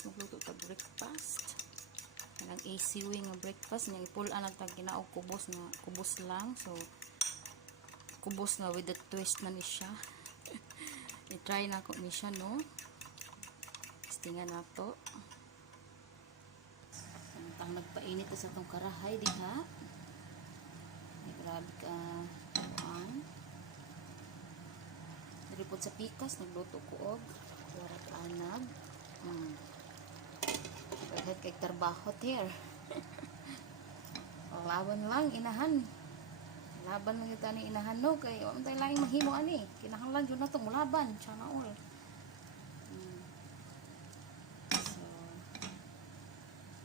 guys, magluto ta breakfast. Kanang easy way nga breakfast nya ipulan na tag kinaog kubos lang. So kubos na with the twist na ni siya. I-try na ko ni siya, no. Testingan na to. Tang nagpainit sa tong karahay diha. Ay grabe ka ang ripod sa pikas nagluto ko og warat anab. Kahit kay trabaho here. Laban lang inahan. Laban lang kita ni inahan, no, kay wa man tay laing mahimo ani. Kinahanglan jud nato mulaban, sana all. So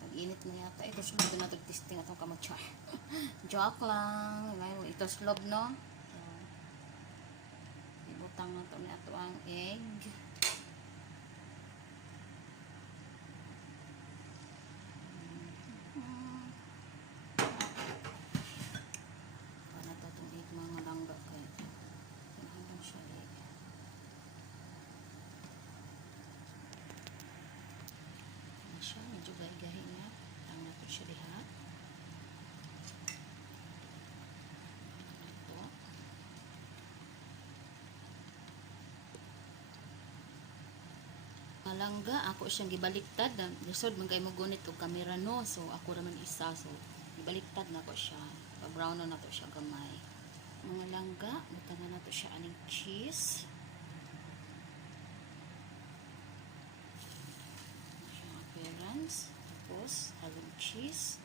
nag-init na yata ito, so dito na testing atong kamotsa. Joke lang, ngayon ito slob, no. So ibutang na to ni ato ang egg. Mga langga kayo. Hanggang siya egg. Ayan siya. Medyo gahi-gahi na. Tang natin siya diha. Ito. Mga langga, ako siyang gibaliktad. Lisod, man kayo mo gunit o kamera, no. So, ako naman isa. So, gibaliktad na ko siya. Pa-brown na to siya gamay. Mga langga, butangan nato siya aning cheese. Yung appearance. Tapos, halong cheese.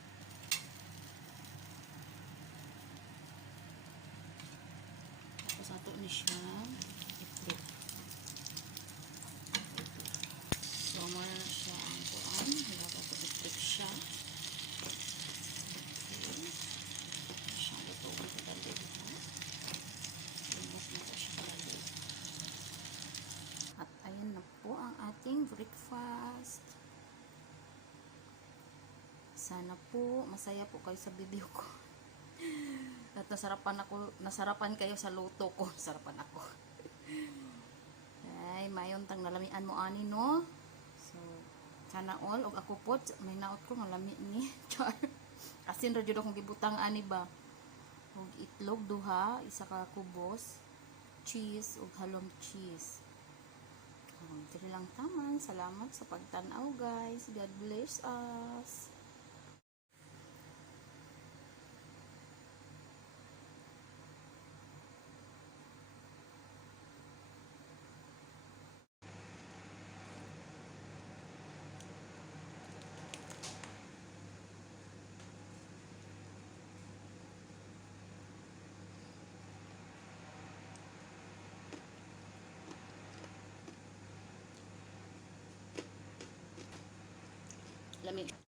Tapos, ato ni siya i-flip. So, mara na siya ang kuan. Dapat ito i-flip siya. Okay. Siya, ito ang kadali dito. At ayan na po ang ating breakfast. Sana po masaya po kayo sa video ko. At nasarapan kayo sa luto ko. Sarapan ako. Ay, mayon tang nalamian mo ani, no. So, sana all og ako po may naot ko nalami ni. Char. Asin ra jud akong gibutang ani ba. Og itlog duha, isa ka kubos, cheese ug halong cheese. Dili lang taman. Salamat sa pagtan-aw, guys. God bless us. Lamig.